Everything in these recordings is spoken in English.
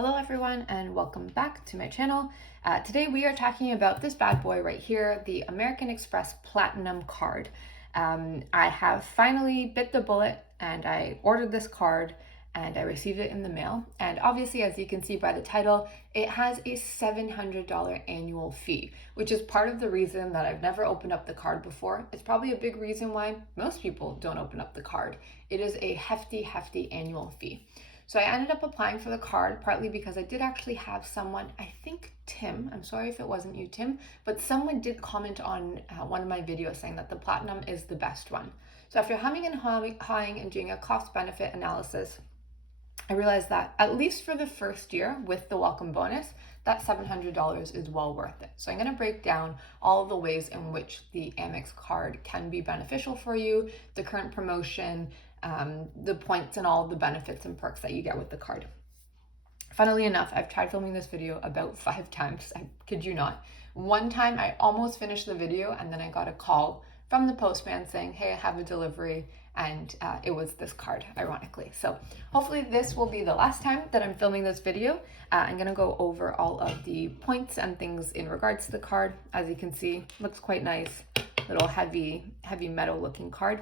Hello everyone and welcome back to my channel. Today we are talking about this bad boy right here, the American Express Platinum card. I have finally bit the bullet and I ordered this card and I received it in the mail. And obviously, as you can see by the title, it has a $700 annual fee, which is part of the reason that I've never opened up the card before. It's probably a big reason why most people don't open up the card. It is a hefty annual fee. So I ended up applying for the card partly because I did actually have someone, I think Tim, I'm sorry if it wasn't you, Tim, but someone did comment on one of my videos saying that the Platinum is the best one. So after humming and hawing and doing a cost benefit analysis, I realized that at least for the first year with the welcome bonus, that $700 is well worth it. So I'm going to break down all of the ways in which the Amex card can be beneficial for you, the current promotion, the points and all the benefits and perks that you get with the card. Funnily enough, I've tried filming this video about 5 times, I kid you not. One time I almost finished the video and then I got a call from the postman saying, hey, I have a delivery, and it was this card, ironically. So hopefully this will be the last time that I'm filming this video. I'm gonna go over all of the points and things in regards to the card. As you can see, looks quite nice, little heavy metal looking card.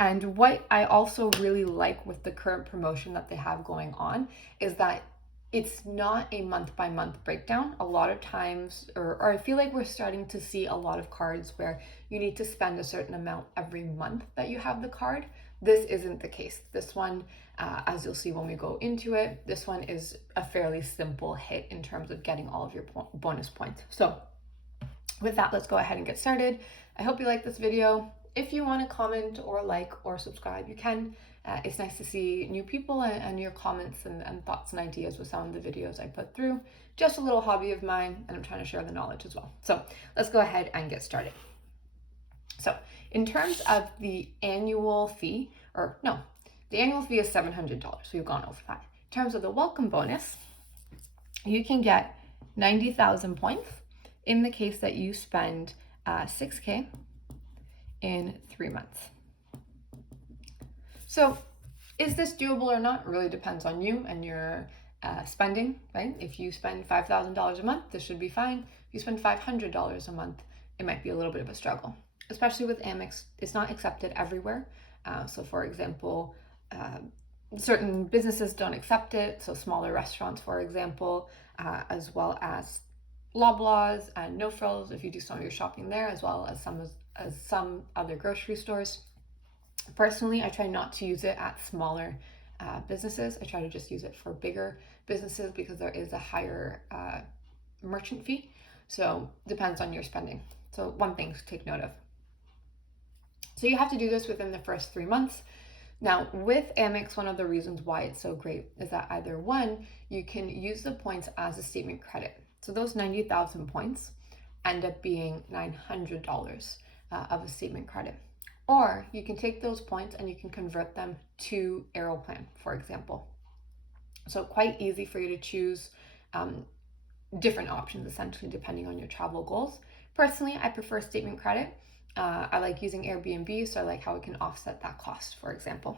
And what I also really like with the current promotion that they have going on is that it's not a month by month breakdown. A lot of times, or I feel like we're starting to see a lot of cards where you need to spend a certain amount every month that you have the card. This isn't the case. This one, as you'll see when we go into it, this one is a fairly simple hit in terms of getting all of your bonus points. So with that, let's go ahead and get started. I hope you like this video. If you want to comment or like or subscribe, you can. It's nice to see new people and your comments and thoughts and ideas with some of the videos I put through. Just a little hobby of mine, and I'm trying to share the knowledge as well. So let's go ahead and get started. So in terms of the annual fee, the annual fee is $700. So we've gone over that. In terms of the welcome bonus, you can get 90,000 points in the case that you spend $6K in 3 months. So is this doable or not? Really depends on you and your spending, right? If you spend $5,000 a month, this should be fine. If you spend $500 a month, it might be a little bit of a struggle, especially with Amex. It's not accepted everywhere. So for example, certain businesses don't accept it. So smaller restaurants, for example, as well as Loblaws and No Frills, if you do some of your shopping there, as well as some other grocery stores. Personally, I try not to use it at smaller businesses. I try to just use it for bigger businesses because there is a higher merchant fee. So depends on your spending. So one thing to take note of. So you have to do this within the first 3 months. Now with Amex, one of the reasons why it's so great is that either one, you can use the points as a statement credit. So those 90,000 points end up being $900 of a statement credit. Or you can take those points and you can convert them to Aeroplan, for example. So quite easy for you to choose different options, essentially, depending on your travel goals. Personally, I prefer statement credit. I like using Airbnb, so I like how it can offset that cost, for example.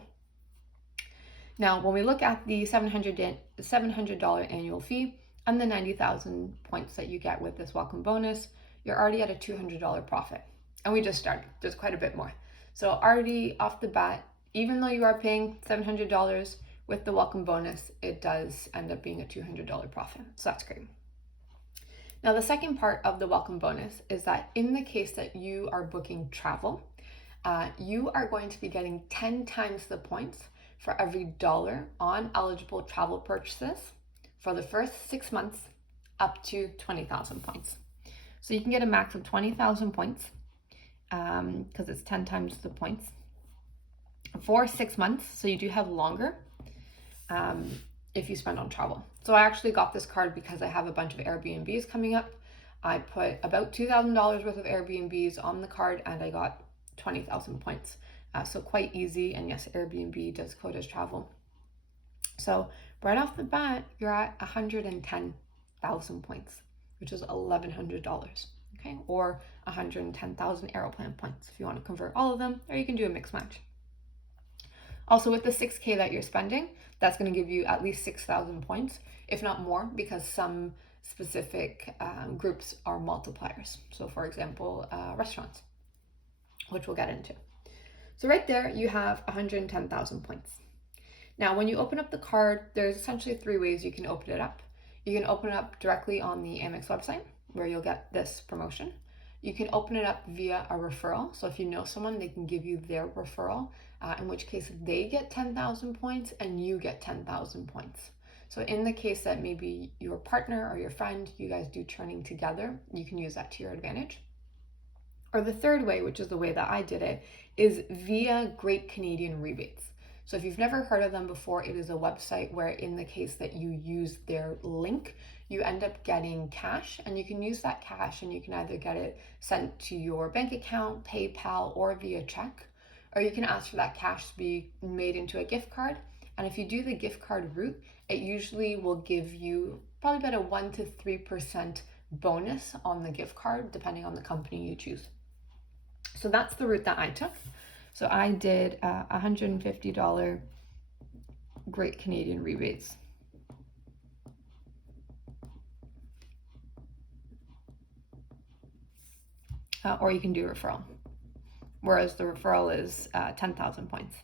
Now, when we look at the $700 annual fee and the 90,000 points that you get with this welcome bonus, you're already at a $200 profit. And we just started. There's quite a bit more. So already off the bat, even though you are paying $700 with the welcome bonus, it does end up being a $200 profit. So that's great. Now, the second part of the welcome bonus is that in the case that you are booking travel, you are going to be getting 10 times the points for every dollar on eligible travel purchases for the first 6 months up to 20,000 points. So you can get a max of 20,000 points because it's 10 times the points for 6 months. So you do have longer if you spend on travel. So I actually got this card because I have a bunch of Airbnbs coming up. I put about $2,000 worth of Airbnbs on the card and I got 20,000 points. So quite easy. And yes, Airbnb does code as travel. So right off the bat, you're at 110,000 points, which is $1,100. Okay, or 110,000 Aeroplan points if you want to convert all of them, or you can do a mix match. Also, with the 6K that you're spending, that's going to give you at least 6,000 points, if not more, because some specific groups are multipliers. So for example, restaurants, which we'll get into. So right there, you have 110,000 points. Now, when you open up the card, there's essentially 3 ways you can open it up. You can open it up directly on the AMEX website, where you'll get this promotion. You can open it up via a referral. So if you know someone, they can give you their referral, in which case they get 10,000 points and you get 10,000 points. So in the case that maybe your partner or your friend, you guys do churning together, you can use that to your advantage. Or the third way, which is the way that I did it, is via Great Canadian Rebates. So if you've never heard of them before, it is a website where in the case that you use their link, you end up getting cash, and you can use that cash and you can either get it sent to your bank account, PayPal, or via check, or you can ask for that cash to be made into a gift card. And if you do the gift card route, it usually will give you probably about a 1 to 3% bonus on the gift card, depending on the company you choose. So that's the route that I took. So I did $150 Great Canadian Rebates. Or you can do referral, whereas the referral is 10,000 points.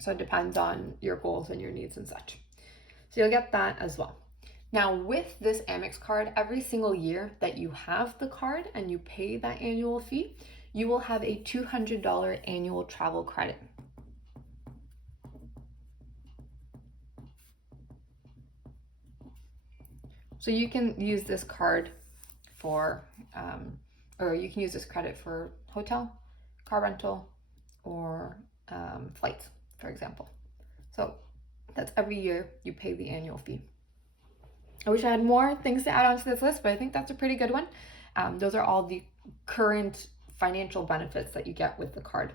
So it depends on your goals and your needs and such. So you'll get that as well. Now with this Amex card, every single year that you have the card and you pay that annual fee, you will have a $200 annual travel credit. So you can use this card for, or you can use this credit for hotel, car rental, or flights, for example. So that's every year you pay the annual fee. I wish I had more things to add onto this list, but I think that's a pretty good one. Those are all the current financial benefits that you get with the card.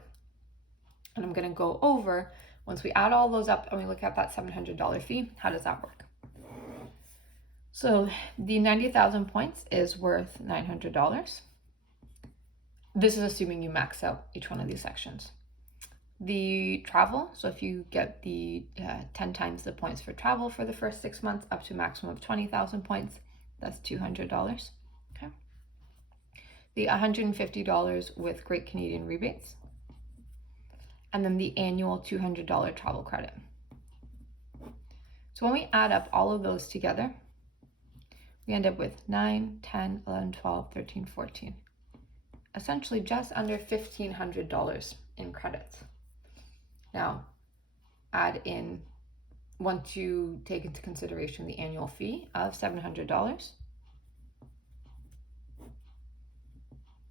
And I'm going to go over, once we add all those up and we look at that $700 fee, how does that work? So the 90,000 points is worth $900. This is assuming you max out each one of these sections. The travel, so if you get the 10 times the points for travel for the first 6 months up to a maximum of 20,000 points, that's $200. Okay. The $150 with Great Canadian Rebates, and then the annual $200 travel credit. So when we add up all of those together, we end up with 9, 10, 11, 12, 13, 14. Essentially just under $1,500 in credits. Now, add in, once you take into consideration the annual fee of $700,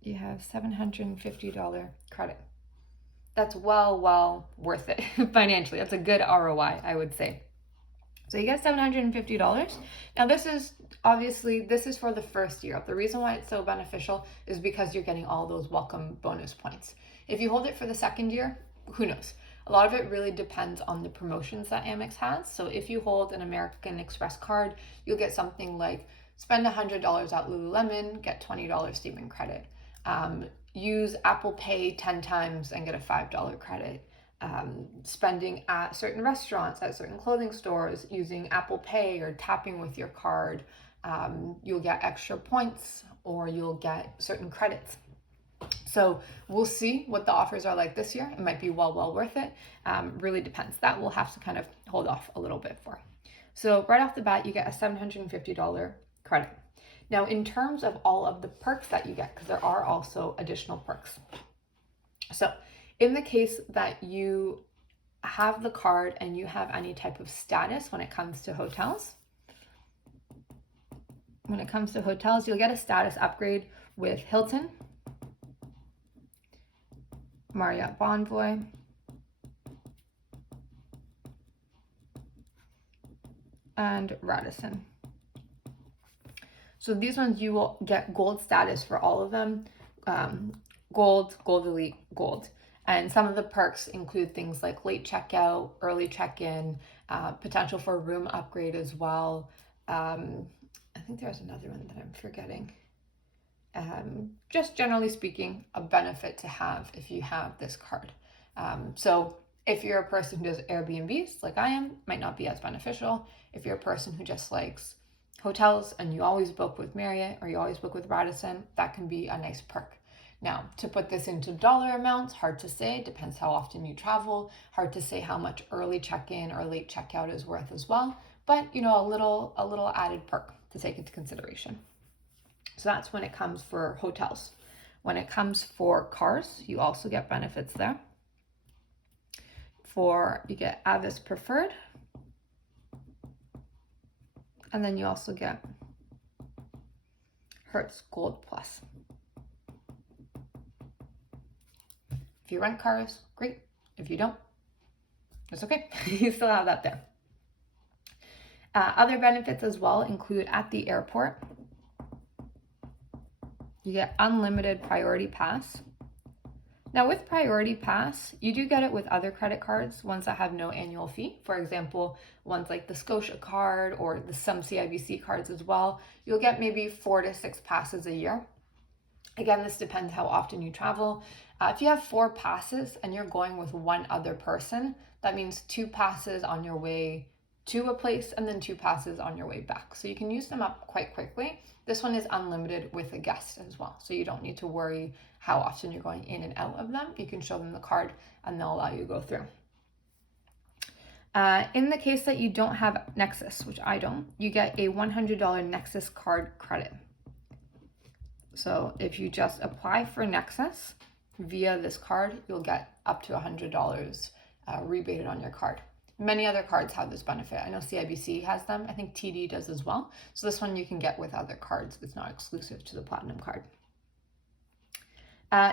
you have $750 credit. That's well worth it financially. That's a good ROI, I would say. So you get $750. Now this is for the first year. The reason why it's so beneficial is because you're getting all those welcome bonus points. If you hold it for the second year, who knows? A lot of it really depends on the promotions that Amex has. So if you hold an American Express card, you'll get something like spend $100 at Lululemon, get $20 Steven credit. Use Apple Pay 10 times and get a $5 credit. Spending at certain restaurants, at certain clothing stores, using Apple Pay or tapping with your card, you'll get extra points or you'll get certain credits. So we'll see what the offers are like this year. It might be well worth it. Really depends. That we'll have to kind of hold off a little bit for. So right off the bat, you get a $750 credit. Now, in terms of all of the perks that you get, because there are also additional perks. So in the case that you have the card and you have any type of status when it comes to hotels, you'll get a status upgrade with Hilton, Marriott Bonvoy, and Radisson. So these ones you will get gold status for all of them, gold, gold elite, gold. And some of the perks include things like late checkout, early check-in, potential for a room upgrade as well. I think there's another one that I'm forgetting. Just generally speaking, a benefit to have if you have this card. So if you're a person who does Airbnbs like I am, might not be as beneficial. If you're a person who just likes hotels and you always book with Marriott or you always book with Radisson, that can be a nice perk. Now, to put this into dollar amounts, hard to say, depends how often you travel, hard to say how much early check-in or late checkout is worth as well, but a little added perk to take into consideration. So that's when it comes for hotels. When it comes for cars, you also get benefits there. You get Avis Preferred, and then you also get Hertz Gold Plus. If you rent cars, great. If you don't, it's okay. You still have that there. Other benefits as well include at the airport, you get unlimited Priority Pass. Now with Priority Pass, you do get it with other credit cards, ones that have no annual fee. For example, ones like the Scotia card or some CIBC cards as well. You'll get maybe 4 to 6 passes a year. Again, this depends how often you travel. If you have 4 passes and you're going with one other person, that means 2 passes on your way to a place and then 2 passes on your way back. So you can use them up quite quickly. This one is unlimited with a guest as well. So you don't need to worry how often you're going in and out of them. You can show them the card and they'll allow you to go through. In the case that you don't have Nexus, which I don't, you get a $100 Nexus card credit. So if you just apply for Nexus via this card, you'll get up to $100 rebated on your card. Many other cards have this benefit. I know CIBC has them. I think TD does as well. So this one you can get with other cards. It's not exclusive to the Platinum card.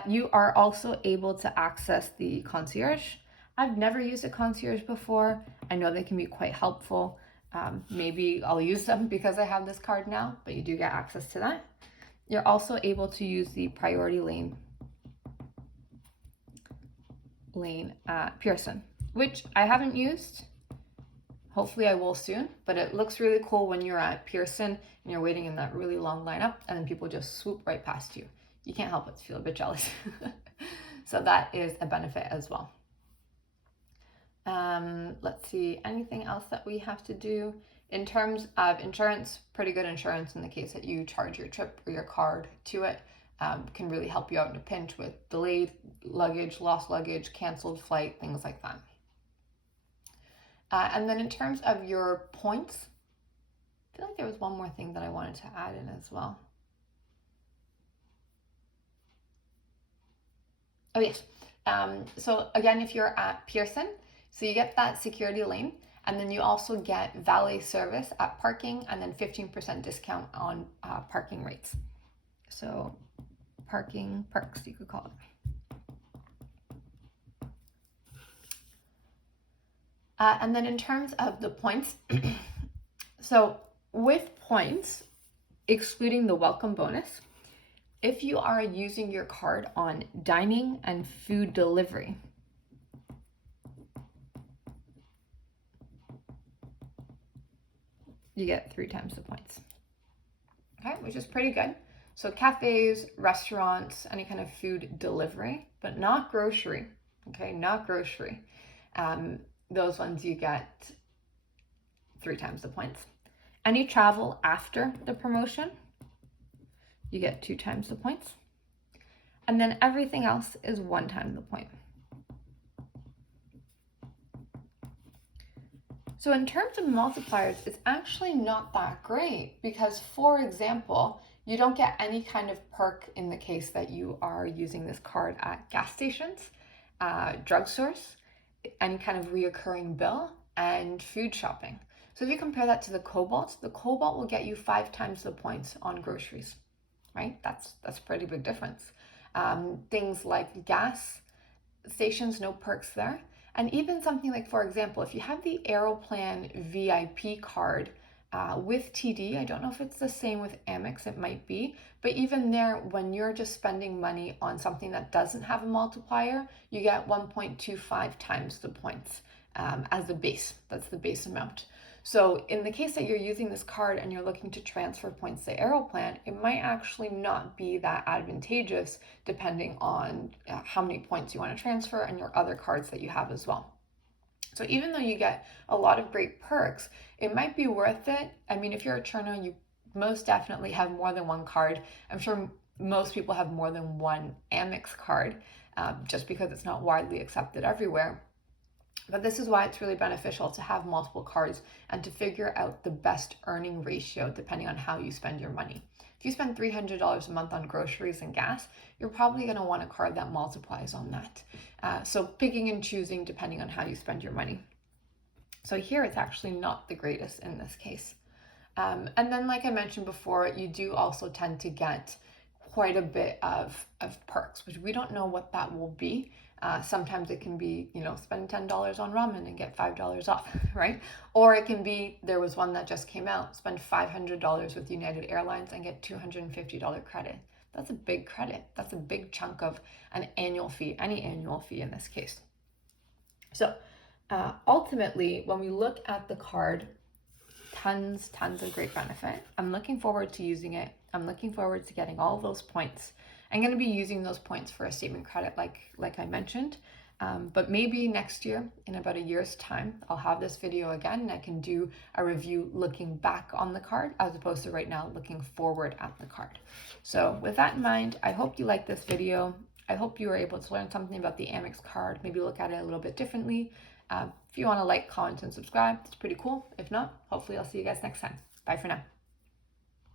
You are also able to access the concierge. I've never used a concierge before. I know they can be quite helpful. Maybe I'll use them because I have this card now, but you do get access to that. You're also able to use the priority lane at Pearson, which I haven't used. Hopefully I will soon, but it looks really cool when you're at Pearson and you're waiting in that really long lineup and then people just swoop right past you. You can't help but feel a bit jealous. So that is a benefit as well. Let's see, anything else that we have to do? In terms of insurance, pretty good insurance in the case that you charge your trip or your card to it. Can really help you out in a pinch with delayed luggage, lost luggage, canceled flight, things like that. And then in terms of your points, I feel like there was one more thing that I wanted to add in as well. Oh yes. So again, if you're at Pearson, so you get that security lane, and then you also get valet service at parking, and then 15% discount on parking rates. So parking perks, you could call it. And then in terms of the points, so with points, excluding the welcome bonus, if you are using your card on dining and food delivery, you get 3 times the points. Okay, which is pretty good. So cafes, restaurants, any kind of food delivery, but not grocery. Okay, not grocery. Those ones you get 3 times the points. Any travel after the promotion, you get 2 times the points. And then everything else is 1 time the point. So in terms of multipliers, it's actually not that great because, for example, you don't get any kind of perk in the case that you are using this card at gas stations, drugstores, any kind of reoccurring bill, and food shopping. So if you compare that to the Cobalt will get you 5 times the points on groceries, right? That's a pretty big difference. Things like gas stations, no perks there. And even something like, for example, if you have the Aeroplan VIP card with TD, I don't know if it's the same with AMEX, it might be, but even there, when you're just spending money on something that doesn't have a multiplier, you get 1.25 times the points as the base. That's the base amount. So in the case that you're using this card and you're looking to transfer points to Aeroplan, it might actually not be that advantageous depending on how many points you want to transfer and your other cards that you have as well. So even though you get a lot of great perks, it might be worth it. I mean, if you're a churner, you most definitely have more than one card. I'm sure most people have more than one Amex card, just because it's not widely accepted everywhere. But this is why it's really beneficial to have multiple cards and to figure out the best earning ratio depending on how you spend your money. If you spend $300 a month on groceries and gas, you're probably going to want a card that multiplies on that. So picking and choosing depending on how you spend your money. So here it's actually not the greatest in this case. And then, like I mentioned before, you do also tend to get quite a bit of perks, which we don't know what that will be. Sometimes it can be, spend $10 on ramen and get $5 off, right? Or it can be, there was one that just came out, spend $500 with United Airlines and get $250 credit. That's a big credit. That's a big chunk of an annual fee, any annual fee in this case. So ultimately, when we look at the card, tons of great benefit. I'm looking forward to using it. I'm looking forward to getting all those points. I'm going to be using those points for a statement credit like I mentioned, but maybe next year, in about a year's time, I'll have this video again and I can do a review looking back on the card as opposed to right now looking forward at the card. So with that in mind, I hope you liked this video. I hope you were able to learn something about the Amex card, maybe look at it a little bit differently. If you want to like, comment, and subscribe, it's pretty cool. If not, hopefully I'll see you guys next time. Bye for now.